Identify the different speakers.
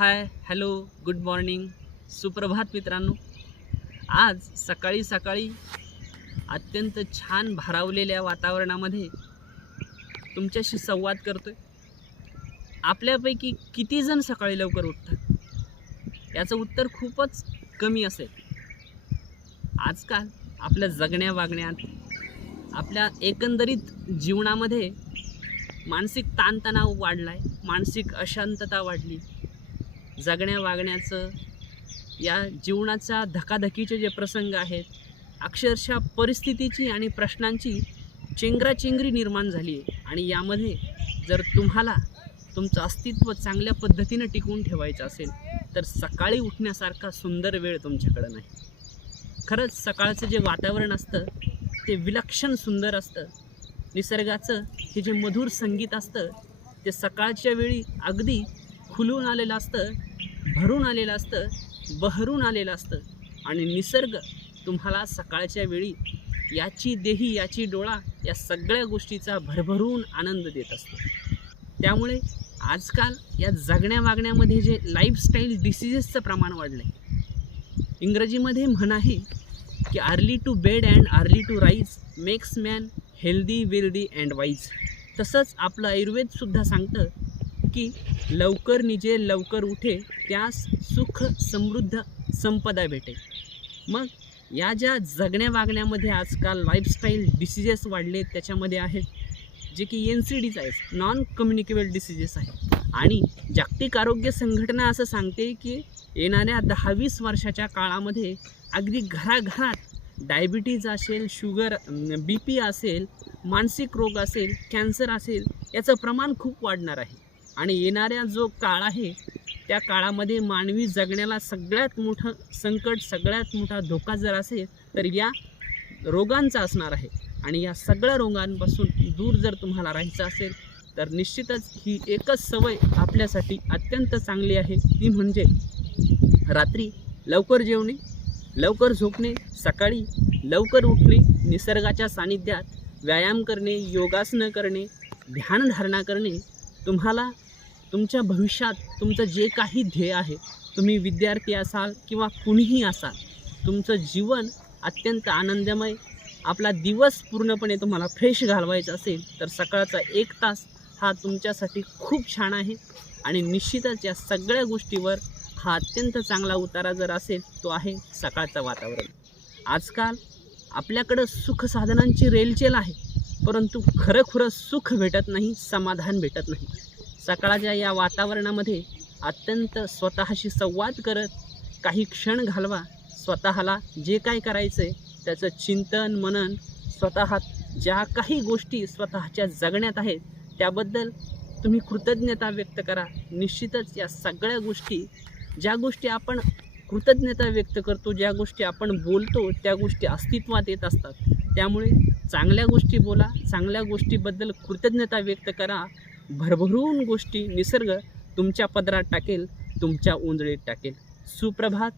Speaker 1: Hi hello good morning सुप्रभात मित्रांनो. आज सकाळी सकाळी अत्यंत छान भारावलेल्या वातावरणामध्ये तुमच्याशी संवाद करतोय. आपल्यापैकी किती जण सकाळी लवकर उठतात? याचं उत्तर खूपच कमी असेल. आजकाल आपल्या जगण्या वागण्यात आपल्या एकंदरीत जीवनामध्ये मानसिक ताणतणाव वाढला आहे मानसिक अशांतता वाढली. जगण्या वागण्याचं या जीवनाचा धकाधकीचे जे प्रसंग आहेत अक्षरशः परिस्थितीची आणि प्रश्नांची चेंगराचेंगरी निर्माण झाली आहे. आणि यामध्ये जर तुम्हाला तुमचं अस्तित्व चांगल्या पद्धतीनं टिकवून ठेवायचं असेल तर सकाळी उठण्यासारखा सुंदर वेळ तुमच्याकडं नाही. खरंच सकाळचं जे वातावरण असतं ते विलक्षण सुंदर असतं. निसर्गाचं हे जे मधुर संगीत असतं ते सकाळच्या वेळी अगदी खुलून आलेलं असतं भरून आलेलं असतं बहरून आलेलं असतं. आणि निसर्ग तुम्हाला सकाळच्या वेळी याची देही याची डोळा या सगळ्या गोष्टीचा भरभरून आनंद देत असतो. त्यामुळे आजकाल या जगण्या वागण्यामध्ये जे लाईफस्टाईल डिसिजेसचं प्रमाण वाढलं आहे इंग्रजीमध्ये म्हण आहे की early to bed and early to rise makes man healthy wealthy and wise तसंच आपलं आयुर्वेदसुद्धा सांगतं की लवकर निजे लवकर उठे त्यास सुख समृद्ध संपदा भेटे. मग या ज्या जगण्या वागण्यामध्ये आजकाल लाईफस्टाईल डिसिजेस वाढले त्याच्यामध्ये आहेत जे की एन सी डीज आहेत नॉन कम्युनिकेबल डिसिजेस आहेत. आणि जागतिक आरोग्य संघटना असं सांगते की येणाऱ्या दहा वीस वर्षाच्या काळामध्ये अगदी घराघरात डायबिटीज असेल शुगर बी पी असेल मानसिक रोग असेल कॅन्सर असेल याचं प्रमाण खूप वाढणार आहे. आणि येणाऱ्या जो काळ आहे त्या काळामध्ये मानवी जगण्याला सगळ्यात मोठं संकट सगळ्यात मोठा धोका जर असेल तर या रोगांचा असणार आहे. आणि या सगळ्या रोगांपासून दूर जर तुम्हाला राहायचं असेल तर निश्चितच ही एकच सवय आपल्यासाठी अत्यंत चांगली आहे. ती म्हणजे रात्री लवकर जेवणे लवकर झोपणे सकाळी लवकर उठणे निसर्गाच्या सानिध्यात व्यायाम करणे योगासनं करणे ध्यानधारणा करणे तुम्हाला तुमच्या भविष्यात तुमचं जे काही ध्येय आहे तुम्ही विद्यार्थी असाल किंवा कुणीही असाल तुमचं जीवन अत्यंत आनंदमय आपला दिवस पूर्णपणे तुम्हाला फ्रेश घालवायचा असेल तर सकाळचा एक तास हा तुमच्यासाठी खूप छान आहे. आणि निश्चितच या सगळ्या गोष्टीवर हा अत्यंत चांगला उतारा जर असेल तो आहे सकाळचं वातावरण. आजकाल आपल्याकडं सुखसाधनांची रेलचेल आहे. परंतु खरंखुरं सुख भेटत नाही समाधान भेटत नाही. सकाळच्या या वातावरणामध्ये अत्यंत स्वतःशी संवाद करत काही क्षण घालवा. स्वतःला जे काय करायचं आहे त्याचं चिंतन मनन स्वतः ज्या काही गोष्टी स्वतःच्या जगण्यात आहेत त्याबद्दल तुम्ही कृतज्ञता व्यक्त करा. निश्चितच या सगळ्या गोष्टी ज्या गोष्टी आपण कृतज्ञता व्यक्त करतो ज्या गोष्टी आपण बोलतो त्या गोष्टी अस्तित्वात येत असतात. त्यामुळे चांगल्या गोष्टी बोला चांगल्या गोष्टीबद्दल कृतज्ञता व्यक्त करा. भरभरून गोष्टी निसर्ग तुमच्या पदरात टाकेल तुमच्या उंजळीत टाकेल. सुप्रभात.